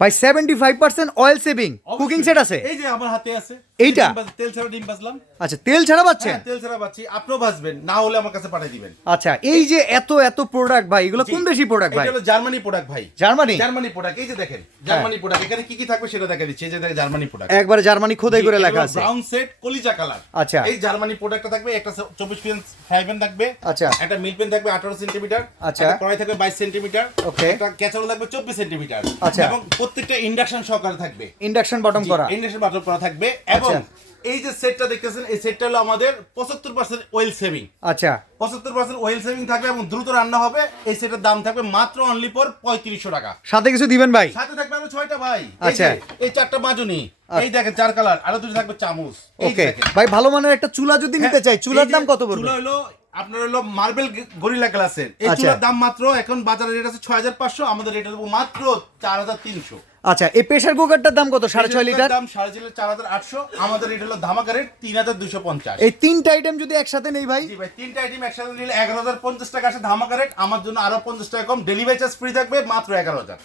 ভাই 75% oil saving cooking set আছে, এই যে আমার হাতে আছে এইটা তেল ছাড়া ডিম ভাজলাম। আচ্ছা তেল ছাড়া পাচ্ছেন? হ্যাঁ, তেল ছাড়া পাচ্ছি, আপনিও ভাজবেন, না হলে আমার কাছে পাঠিয়ে দিবেন। আচ্ছা এই যে এত এত প্রোডাক্ট ভাই, এগুলো কোন দেশি প্রোডাক্ট ভাই? এটা হলো জার্মানি প্রোডাক্ট ভাই। জার্মানি? জার্মানি প্রোডাক্ট, এই যে দেখেন জার্মানি প্রোডাক্ট, এখানে কি কি থাকবে সেটা দেখা দিচ্ছি। এই যে দেখেন জার্মানি প্রোডাক্ট, একবারে জার্মানি খোদাই করে লেখা আছে। ব্রাউন সেট কলিজা কালার। আচ্ছা এই জার্মানি প্রোডাক্টটা থাকবে, একটা 24 পিস ফ্রাই প্যান থাকবে, আচ্ছা একটা মিল প্যান থাকবে 18 সেন্টিমিটার, আচ্ছা একটা কড়াই থাকবে 22 সেন্টিমিটার, ওকে একটা ক্যাসারোল থাকবে 24 সেন্টিমিটার, আচ্ছা এবং প্রত্যেকটা ইন্ডাকশন সহকারে থাকবে, ইন্ডাকশন বটম করা। ইন্ডাকশন বাটন করা থাকবে। এবং এই যে সেটটা দেখতেছেন, এই সেটটা হলো আমাদের 75% অয়েল সেভিং। আচ্ছা 75% অয়েল সেভিং থাকবে এবং দ্রুত রান্না হবে। এই সেটের দাম থাকবে মাত্র অনলি ফর 3500 টাকা। সাথে কিছু দিবেন ভাই? সাথে থাকবে আরো 6টা ভাই। আচ্ছা এই 4টা মাজুনি, এই দেখেন 4 কালার, আরো 2টা থাকবে চামচ। এই ওকে দেখেন ভাই, ভালো মানের একটা চুলা যদি নিতে চাই, চুলার এই যে দাম কত পড়বে? চুলা হলো আপনার হলো মার্বেল গরিলা গ্লাসের। এই আচ্ছা। চুলার দাম মাত্র, এখন বাজারে রেট আছে 6500, আমাদের রেট দেবো মাত্র 4300। আচ্ছা এই প্রেসার কুকারটার দাম কত? 6.5 লিটার দাম 6.5 লিটার 4800, আমাদের রেট হলো ধামাকা রেট 3250। এই তিনটা আইটেম যদি একসাথে নেই ভাই? জি ভাই, তিনটা আইটেম একসাথে নিলে 11050 টাকা আসে ধামাকা রেট। আমার জন্য আরো 50 টাকা কম, ডেলিভারি চার্জ ফ্রি থাকবে, মাত্র 11000।